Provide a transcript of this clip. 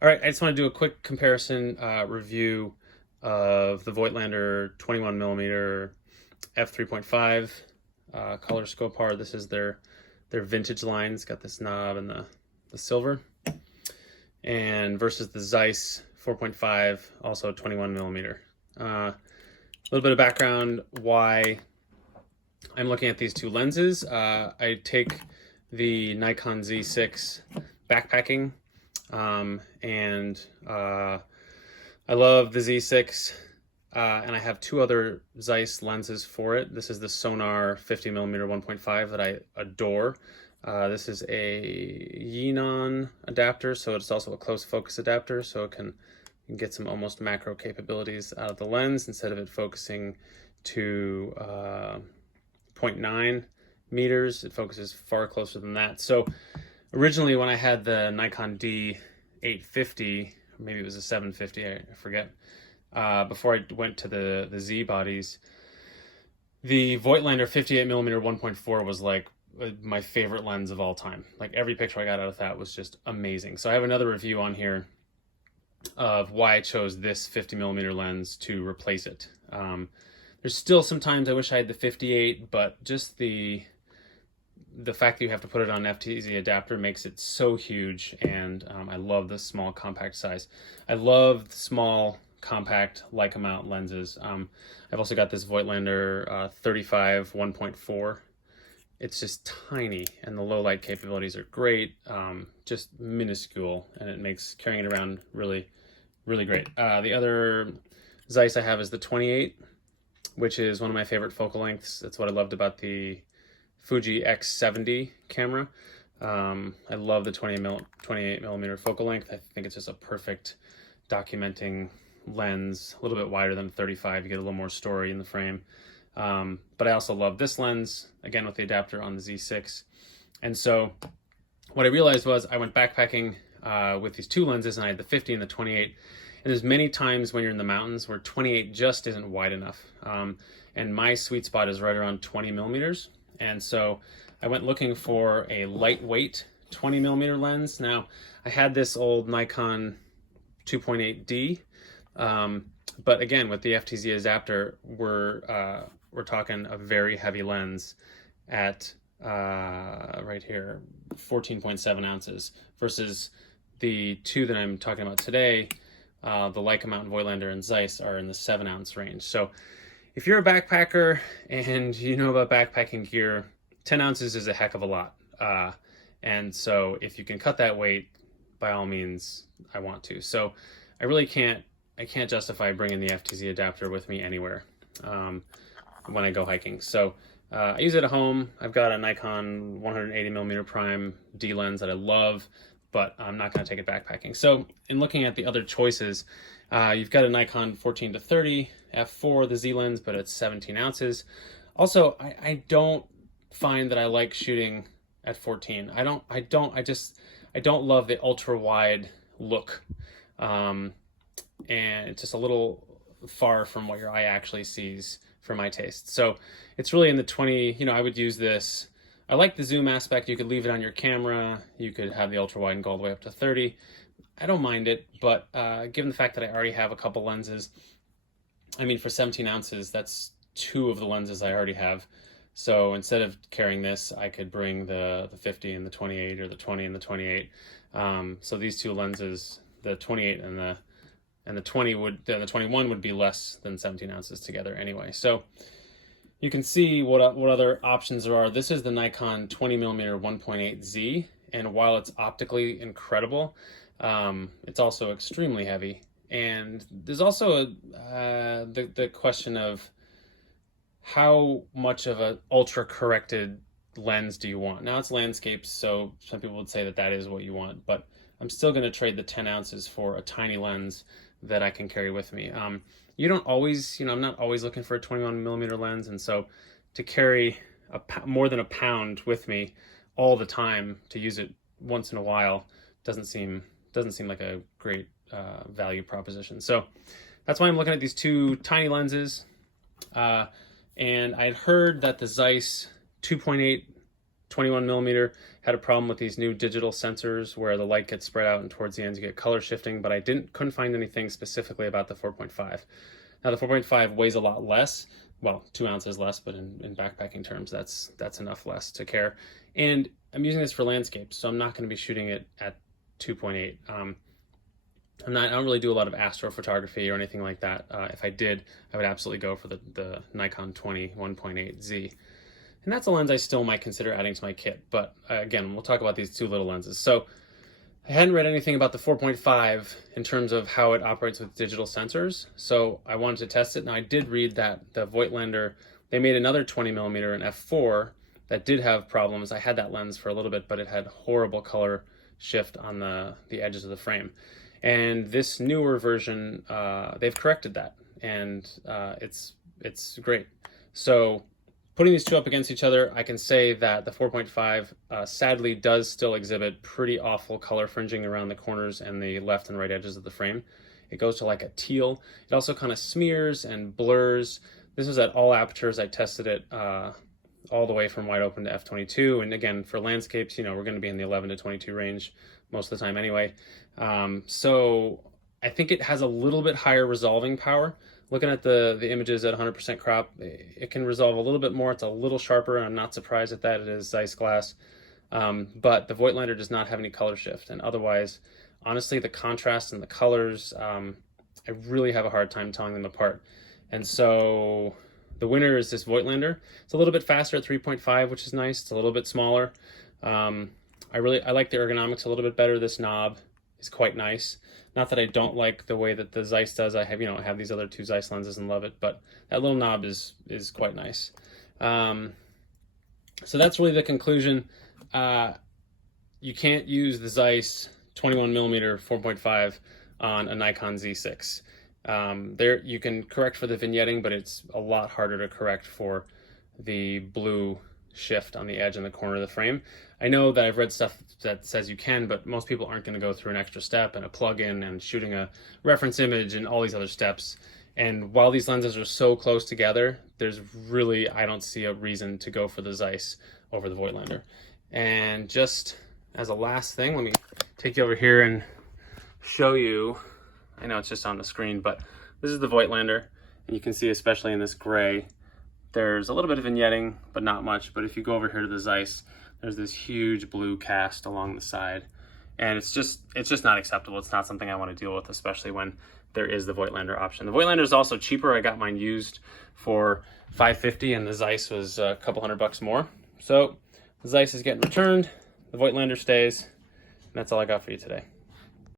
All right, I just want to do a quick comparison review of the Voigtlander 21 millimeter f3.5 color scope hard. This is their vintage line. It's got this knob and the silver, and versus the Zeiss 4.5, also 21 millimeter. A little bit of background why I'm looking at these two lenses. I take the Nikon Z6 backpacking. And I love the Z6, and I have two other Zeiss lenses for it. This is the Sonar 50mm 1.5 that I adore. This is a Yinon adapter, so it's also a close focus adapter, so it can get some almost macro capabilities out of the lens instead of it focusing to 0.9 meters. It focuses far closer than that. So originally, when I had the Nikon D850, or maybe it was a 750, I forget, before I went to the Z bodies, the Voigtlander 58mm 1.4 was like my favorite lens of all time. Like every picture I got out of that was just amazing. So I have another review on here of why I chose this 50mm lens to replace it. There's still sometimes I wish I had the 58, but just the fact that you have to put it on an FTZ adapter makes it so huge, and I love the small compact size. I love the small compact Leica mount lenses. I've also got this Voigtlander 35 1.4. It's just tiny, and the low light capabilities are great, just minuscule, and it makes carrying it around really, really great. The other Zeiss I have is the 28, which is one of my favorite focal lengths. That's what I loved about the Fuji X70 camera. I love the 28 millimeter focal length. I think it's just a perfect documenting lens, a little bit wider than 35. You get a little more story in the frame. But I also love this lens, again with the adapter on the Z6. And so what I realized was I went backpacking with these two lenses, and I had the 50 and the 28. And there's many times when you're in the mountains where 28 just isn't wide enough. And my sweet spot is right around 20 millimeters. And so I went looking for a lightweight 20 millimeter lens. Now, I had this old Nikon 2.8D, but again, with the FTZ adapter, we're talking a very heavy lens at right here, 14.7 ounces, versus the two that I'm talking about today, the Leica Mountain Voigtlander and Zeiss, are in the 7-ounce range. So if you're a backpacker and you know about backpacking gear, 10 ounces is a heck of a lot. And so if you can cut that weight, by all means, I want to. So I really can't justify bringing the FTZ adapter with me anywhere when I go hiking. So I use it at home. I've got a Nikon 180mm prime D lens that I love, but I'm not going to take it backpacking. So in looking at the other choices, you've got a Nikon 14-30 f4, the Z lens, but it's 17 ounces. Also, I don't find that I like shooting at 14. I don't love the ultra wide look, and it's just a little far from what your eye actually sees for my taste. So it's really in the 20. I would use this. I like the zoom aspect. You could leave it on your camera. You could have the ultra wide and go all the way up to 30. I don't mind it, but given the fact that I already have a couple lenses, I mean, for 17 ounces, that's two of the lenses I already have. So instead of carrying this, I could bring the 50 and the 28, or the 20 and the 28. So these two lenses, the 28 and the 20 the 21 would be less than 17 ounces together anyway. So you can see what other options there are. This is the Nikon 20mm 1.8Z, and while it's optically incredible, it's also extremely heavy. And there's also the question of how much of an ultra corrected lens do you want? Now it's landscapes, so some people would say that that is what you want, but I'm still going to trade the 10 ounces for a tiny lens that I can carry with me. You don't always, I'm not always looking for a 21mm lens, and so to carry more than a pound with me all the time to use it once in a while doesn't seem like a great value proposition. So that's why I'm looking at these two tiny lenses. And I had heard that the Zeiss 2.8 21mm had a problem with these new digital sensors where the light gets spread out and towards the end you get color shifting, but I couldn't find anything specifically about the 4.5. Now the 4.5 weighs a lot less, well, 2 ounces less, but in backpacking terms, that's enough less to care. And I'm using this for landscapes, so I'm not going to be shooting it at 2.8. I don't really do a lot of astrophotography or anything like that. If I did, I would absolutely go for the Nikon 1.8Z. And that's a lens I still might consider adding to my kit. But again, we'll talk about these two little lenses. So I hadn't read anything about the 4.5 in terms of how it operates with digital sensors. So I wanted to test it. Now I did read that the Voigtlander, they made another 20mm in f4 that did have problems. I had that lens for a little bit, but it had horrible color shift on the edges of the frame. And this newer version, they've corrected that, and it's great. So putting these two up against each other, I can say that the 4.5 sadly does still exhibit pretty awful color fringing around the corners and the left and right edges of the frame. It goes to like a teal. It also kind of smears and blurs. This was at all apertures. I tested it all the way from wide open to f22. And again, for landscapes, you know, we're going to be in the 11 to 22 range most of the time anyway. So I think it has a little bit higher resolving power. Looking at the images at 100% crop, it can resolve a little bit more. It's a little sharper, and I'm not surprised at that. It is Zeiss glass. But the Voigtlander does not have any color shift. And otherwise, honestly, the contrast and the colors, I really have a hard time telling them apart. And so the winner is this Voigtlander. It's a little bit faster at 3.5, which is nice. It's a little bit smaller. I like the ergonomics a little bit better. This knob is quite nice. Not that I don't like the way that the Zeiss does. I have these other two Zeiss lenses and love it, but that little knob is quite nice. So that's really the conclusion. You can't use the Zeiss 21mm 4.5 on a Nikon Z6. There you can correct for the vignetting, but it's a lot harder to correct for the blue shift on the edge and the corner of the frame. I know that I've read stuff that says you can, but most people aren't going to go through an extra step and a plug-in and shooting a reference image and all these other steps. And while these lenses are so close together, there's really, I don't see a reason to go for the Zeiss over the Voigtlander. And just as a last thing, let me take you over here and show you. I know it's just on the screen, but this is the Voigtlander, and you can see, especially in this gray, there's a little bit of vignetting, but not much. But if you go over here to the Zeiss, there's this huge blue cast along the side, and it's just not acceptable. It's not something I want to deal with, especially when there is the Voigtlander option. The Voigtlander is also cheaper. I got mine used for $550, and the Zeiss was a couple $100 more. So the Zeiss is getting returned, the Voigtlander stays, and that's all I got for you today.